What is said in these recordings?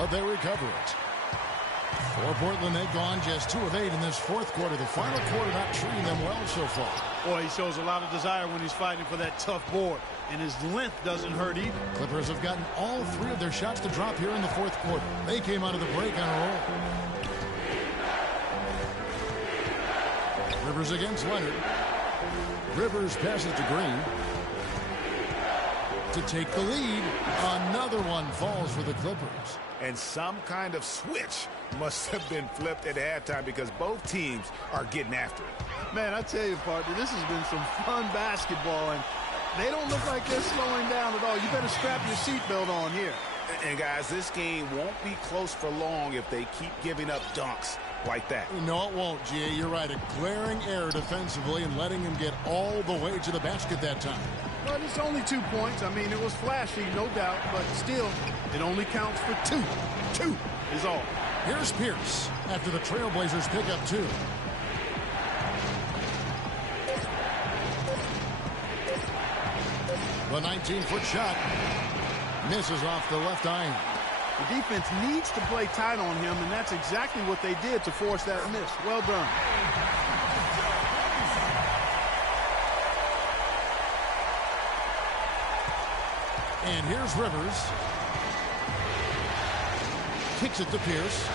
but they recover it. For Portland, they've gone just 2 of 8 in this fourth quarter. The final quarter not treating them well so far. Boy, he shows a lot of desire when he's fighting for that tough board, and his length doesn't hurt either. Clippers have gotten all 3 of their shots to drop here in the fourth quarter. They came out of the break on a roll. Rivers against Leonard. Rivers passes to Green to take the lead. Another one falls for the Clippers. And some kind of switch must have been flipped at halftime because both teams are getting after it. Man, I tell you, partner, this has been some fun basketball, and they don't look like they're slowing down at all. You better strap your seatbelt on here. And, guys, this game won't be close for long if they keep giving up dunks like that. No, it won't, G.A. You're right. A glaring error defensively and letting him get all the way to the basket that time. But it's only 2 points. I mean, it was flashy, no doubt, but still, it only counts for 2. 2 is all. Here's Pierce after the Trailblazers pick up 2. The 19-foot shot misses off the left iron. The defense needs to play tight on him, and that's exactly what they did to force that miss. Well done. And here's Rivers. Kicks it to Pierce.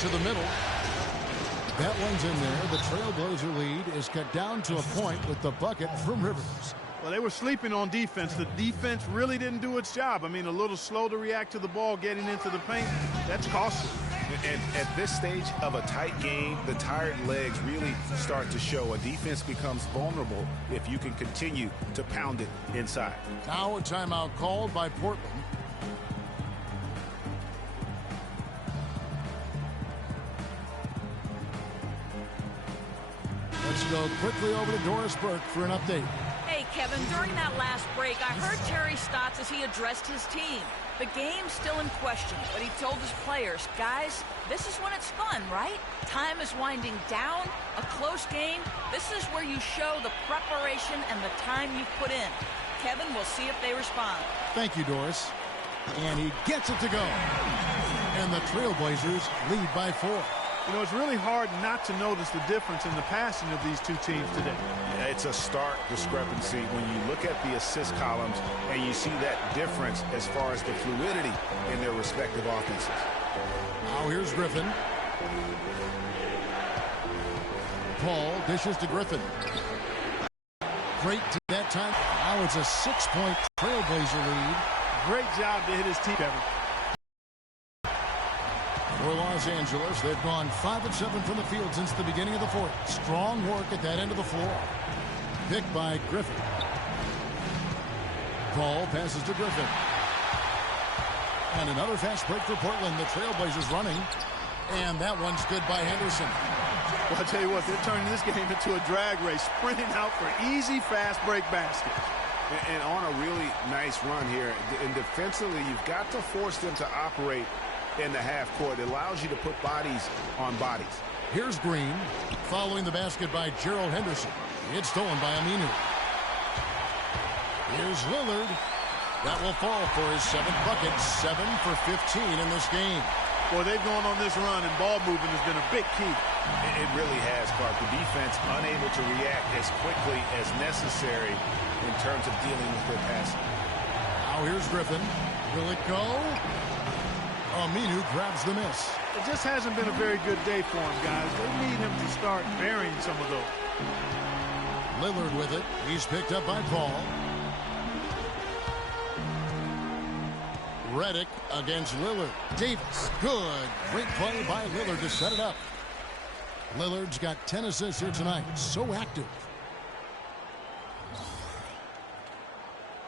To the middle. That one's in there. The Trailblazer lead is cut down to a point with the bucket from Rivers. Well, they were sleeping on defense. The defense really didn't do its job. I mean, a little slow to react to the ball getting into the paint. That's costly. And at this stage of a tight game, the tired legs really start to show. A defense becomes vulnerable if you can continue to pound it inside. Now a timeout called by Portland. Let's go quickly over to Doris Burke for an update. Hey, Kevin, during that last break, I heard Terry Stotts as he addressed his team. The game's still in question, but he told his players, guys, this is when it's fun, right? Time is winding down, a close game. This is where you show the preparation and the time you put in. Kevin, we'll see if they respond. Thank you, Doris. And he gets it to go. And the Trailblazers lead by 4. You know, it's really hard not to notice the difference in the passing of these two teams today. It's a stark discrepancy when you look at the assist columns and you see that difference as far as the fluidity in their respective offenses. Now here's Griffin. Paul dishes to Griffin. Great to that time. Now it's a 6-point Trailblazer lead. Great job to hit his team, Kevin. For Los Angeles, they've gone 5 of 7 from the field since the beginning of the fourth. Strong work at that end of the floor. Picked by Griffin. Paul passes to Griffin. And another fast break for Portland. The Trailblazers running. And that one's good by Henderson. Well, I'll tell you what, they're turning this game into a drag race, sprinting out for easy fast break baskets. And on a really nice run here. And defensively, you've got to force them to operate in the half court. It allows you to put bodies on bodies. Here's Green following the basket by Gerald Henderson. It's stolen by Aminu. Here's Lillard. That will fall for his 7th bucket. 7 for 15 in this game. Boy, they've gone on this run, and ball movement has been a big key. It really has, Clark. The defense unable to react as quickly as necessary in terms of dealing with their passing. Now here's Griffin. Will it go? Aminu grabs the miss. It just hasn't been a very good day for him, guys. They need him to start burying some of those. Lillard with it. He's picked up by Paul. Redick against Lillard. Davis. Good. Great play by Lillard to set it up. Lillard's got 10 assists here tonight. So active.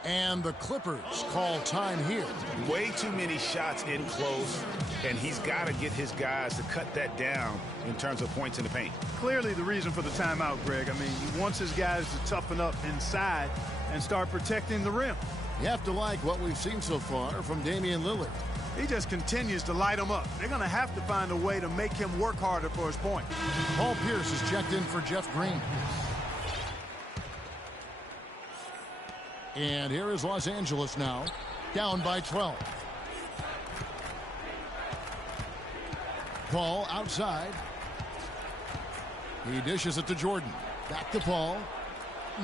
And the Clippers call time here. Way too many shots in close, and he's got to get his guys to cut that down in terms of points in the paint. Clearly the reason for the timeout, Greg. I mean, he wants his guys to toughen up inside and start protecting the rim. You have to like what we've seen so far from Damian Lillard. He just continues to light them up. They're going to have to find a way to make him work harder for his point. Paul Pierce is checked in for Jeff Green. And here is Los Angeles now, down by 12. Paul outside. He dishes it to Jordan. Back to Paul.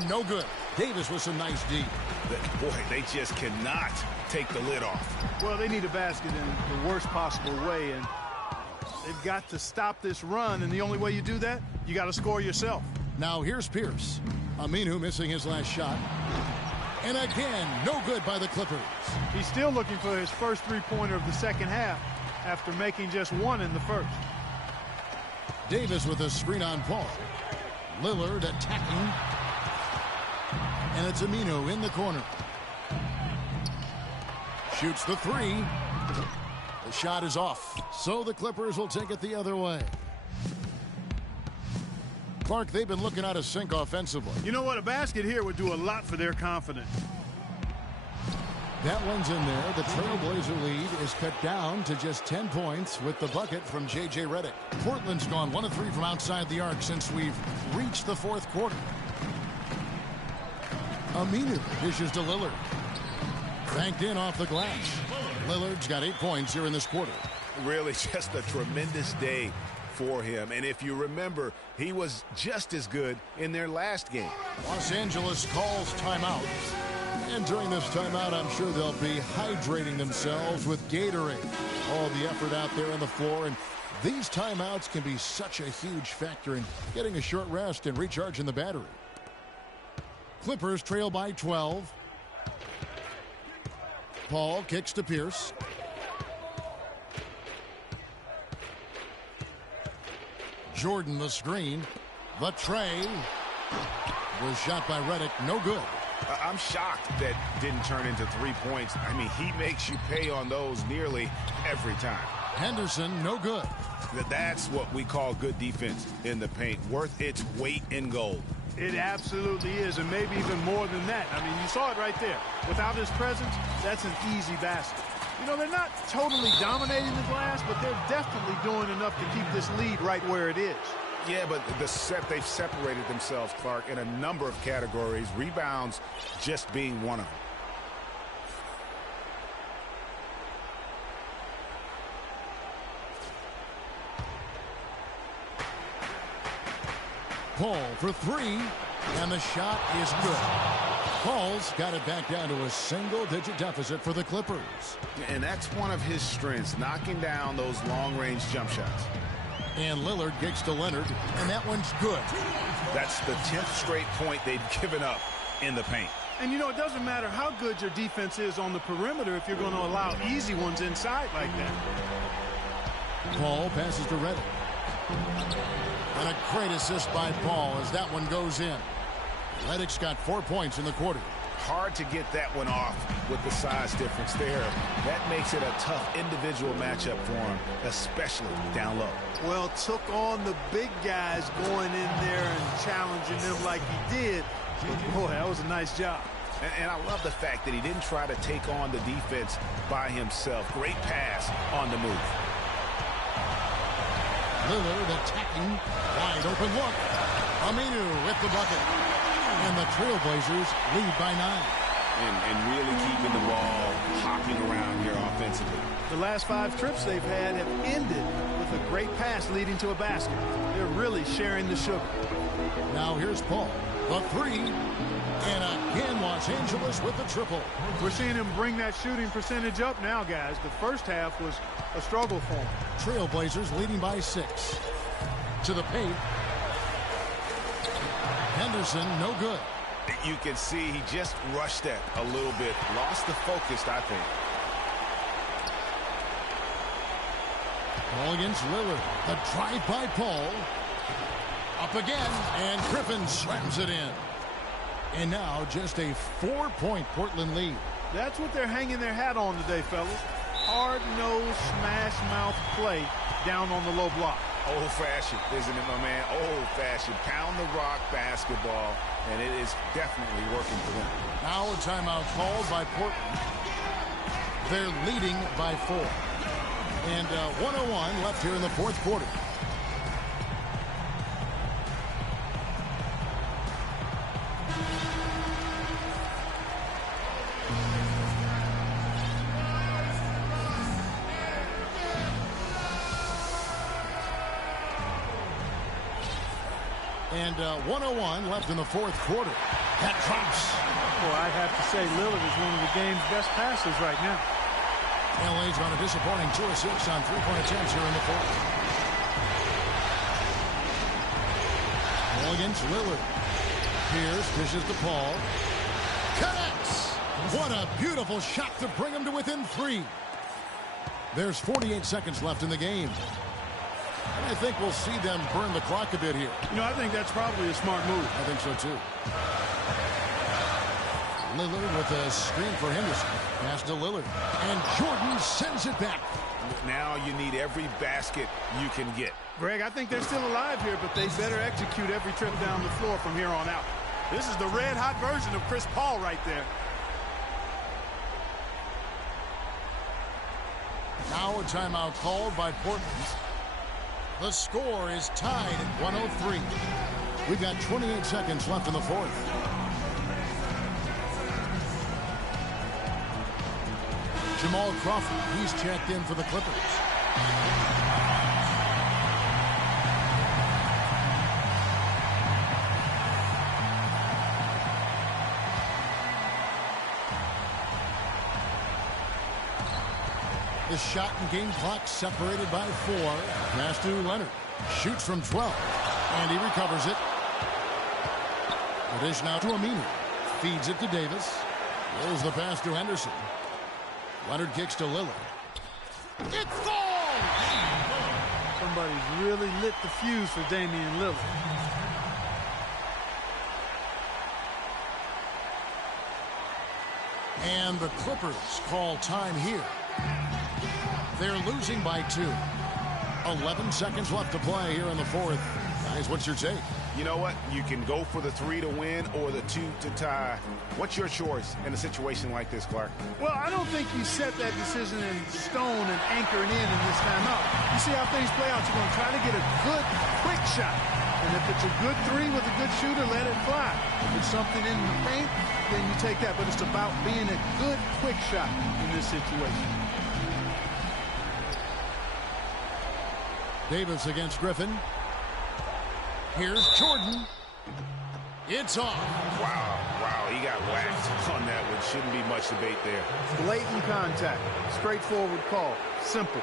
No good. Davis with some nice D. Boy, they just cannot take the lid off. Well, they need a basket in the worst possible way, and they've got to stop this run, and the only way you do that, you got to score yourself. Now here's Pierce. Aminu missing his last shot. And again, no good by the Clippers. He's still looking for his first three-pointer of the second half after making just one in the first. Davis with a screen on Paul. Lillard attacking. And it's Aminu in the corner. Shoots the three. The shot is off. So the Clippers will take it the other way. Clark, they've been looking out of sync offensively. You know what? A basket here would do a lot for their confidence. That one's in there. The Trailblazer lead is cut down to just 10 points with the bucket from J.J. Redick. Portland's gone 1 of 3 from outside the arc since we've reached the fourth quarter. Aminu dishes to Lillard. Banked in off the glass. Lillard's got 8 points here in this quarter. Really just a tremendous day for him. And if you remember, he was just as good in their last game. Los Angeles calls timeout. And during this timeout, I'm sure they'll be hydrating themselves with Gatorade. All the effort out there on the floor. And these timeouts can be such a huge factor in getting a short rest and recharging the battery. Clippers trail by 12. Paul kicks to Pierce. Jordan the screen. The tray was shot by Redick. No good. I'm shocked that didn't turn into 3 points. I mean, he makes you pay on those nearly every time. Henderson, no good. That's what we call good defense in the paint. Worth its weight in gold. It absolutely is, and maybe even more than that. I mean, you saw it right there. Without his presence, that's an easy basket. You know, they're not totally dominating the glass, but they're definitely doing enough to keep this lead right where it is. Yeah, but they've separated themselves, Clark, in a number of categories. Rebounds just being one of them. Paul for three, and the shot is good. Paul's got it back down to a single-digit deficit for the Clippers. And that's one of his strengths, knocking down those long-range jump shots. And Lillard kicks to Leonard, and that one's good. That's the 10th straight point they've given up in the paint. And, you know, it doesn't matter how good your defense is on the perimeter if you're going to allow easy ones inside like that. Paul passes to Redick. And a great assist by Paul as that one goes in. Redick's got 4 points in the quarter. Hard to get that one off with the size difference there. That makes it a tough individual matchup for him, especially down low. Well, took on the big guys going in there and challenging them like he did. Boy, that was a nice job. And I love the fact that he didn't try to take on the defense by himself. Great pass on the move. Lillard attacking. Wide open look. Aminu with the bucket. And the Trailblazers lead by 9. And really keeping the ball hopping around here offensively. The last 5 trips they've had have ended with a great pass leading to a basket. They're really sharing the sugar. Now here's Paul. The three. And again, Los Angeles with the triple. We're seeing him bring that shooting percentage up now, guys. The first half was a struggle for him. Trailblazers leading by 6. To the paint. Henderson, no good. You can see he just rushed that a little bit. Lost the focus, I think. Paul against Lillard. The drive by Paul. Up again, and Griffin slams it in. And now just a 4-point Portland lead. That's what they're hanging their hat on today, fellas. Hard-nosed, smash-mouth play down on the low block. Old-fashioned, isn't it, my man? Old-fashioned. Pound the rock basketball, and it is definitely working for them. Now a timeout called by Portland. They're leading by 4. And 1:01 left here in the fourth quarter. And 1:01 left in the fourth quarter. That drops. Well, I'd have to say Lillard is one of the game's best passers right now. LA's on a disappointing 2 of 6 on three-point attempts here in the fourth. Ball against Lillard. Pierce dishes to Paul. Connects! What a beautiful shot to bring him to within 3. There's 48 seconds left in the game. And I think we'll see them burn the clock a bit here. You know, I think that's probably a smart move. I think so, too. Lillard with a screen for Henderson. Pass to Lillard. And Jordan sends it back. Now you need every basket you can get. Greg, I think they're still alive here, but they better execute every trip down the floor from here on out. This is the red-hot version of Chris Paul right there. Now a timeout called by Portland. The score is tied at 103. We've got 28 seconds left in the fourth. Jamal Crawford, he's checked in for the Clippers. The shot and game clock separated by 4. Pass to Leonard. Shoots from 12. And he recovers it. The dish now to Aminu. Feeds it to Davis. Rolls the pass to Henderson. Leonard kicks to Lillard. It falls! Somebody's really lit the fuse for Damian Lillard. And the Clippers call time here. They're losing by 2. 11 seconds left to play here in the fourth. Guys, what's your take? You know what? You can go for the 3 to win or the 2 to tie. What's your choice in a situation like this, Clark? Well, I don't think you set that decision in stone and anchor it in this timeout. You see how things play out. You're going to try to get a good, quick shot. And if it's a good 3 with a good shooter, let it fly. If it's something in the paint, then you take that. But it's about being a good, quick shot in this situation. Davis against Griffin. Here's Jordan. It's off. Wow, he got whacked on that one. Shouldn't be much debate there. Blatant contact. Straightforward call. Simple.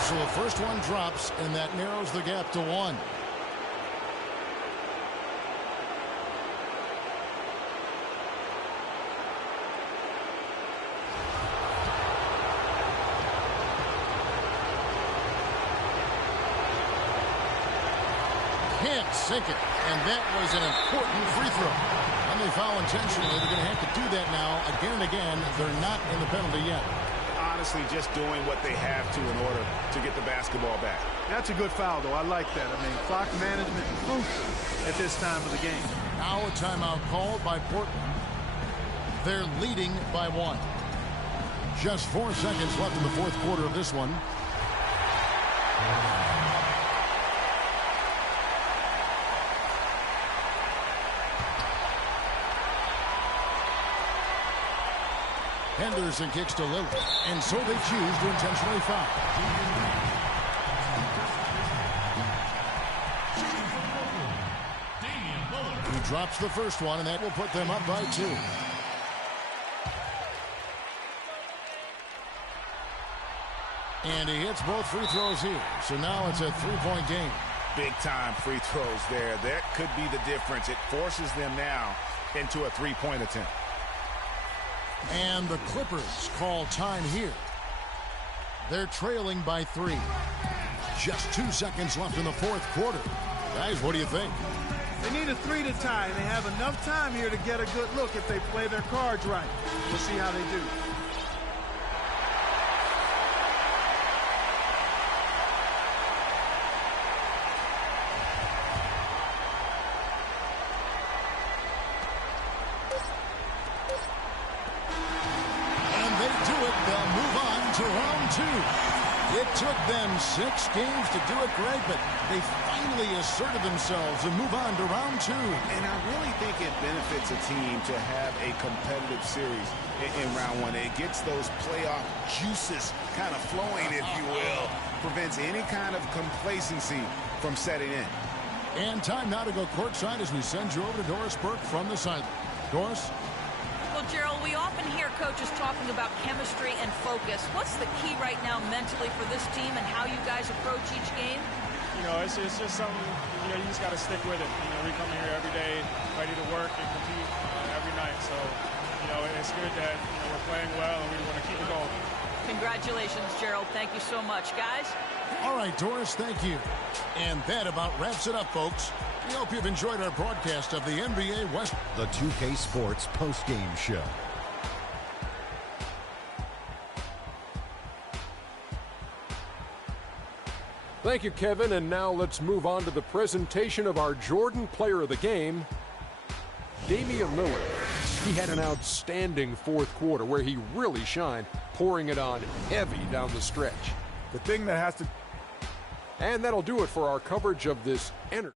So the first one drops, and that narrows the gap to 1. Can't sink it, and that was an important free throw. And they foul intentionally. They're going to have to do that now again and again. They're not in the penalty yet. Honestly, just doing what they have to in order to get the basketball back. That's a good foul, though. I like that. I mean, clock management is crucial at this time of the game. Now a timeout called by Portland. They're leading by 1. Just 4 seconds left in the fourth quarter of this one. Henderson kicks to Lillard, and so they choose to intentionally foul. He drops the first one, and that will put them up by 2. And he hits both free throws here, so now it's a 3-point game. Big-time free throws there. That could be the difference. It forces them now into a 3-point attempt. And the Clippers call time here. They're trailing by 3. Just 2 seconds left in the fourth quarter. Guys, what do you think? They need a 3 to tie, and they have enough time here to get a good look if they play their cards right. We'll see how they do. And they do it. They'll move on to round 2. It took them 6 games to do it, Greg, but they finally asserted themselves and move on to round 2. And I really think it benefits a team to have a competitive series in round 1. It gets those playoff juices kind of flowing, if you will. Prevents any kind of complacency from setting in. And time now to go courtside as we send you over to Doris Burke from the sideline. Doris? Well, Gerald, we often hear coaches talking about chemistry and focus. What's the key right now mentally for this team and how you guys approach each game? You know, it's just something, you just got to stick with it. We come here every day ready to work and compete every night. So, it's good that, we're playing well and we want to keep it going. Congratulations, Gerald. Thank you so much, guys. All right, Doris, thank you. And that about wraps it up, folks. We hope you've enjoyed our broadcast of the NBA West. The 2K Sports postgame show. Thank you, Kevin. And now let's move on to the presentation of our Jordan Player of the Game, Damian Lillard. He had an outstanding fourth quarter where he really shined, pouring it on heavy down the stretch. The thing that has to... And that'll do it for our coverage of this energy.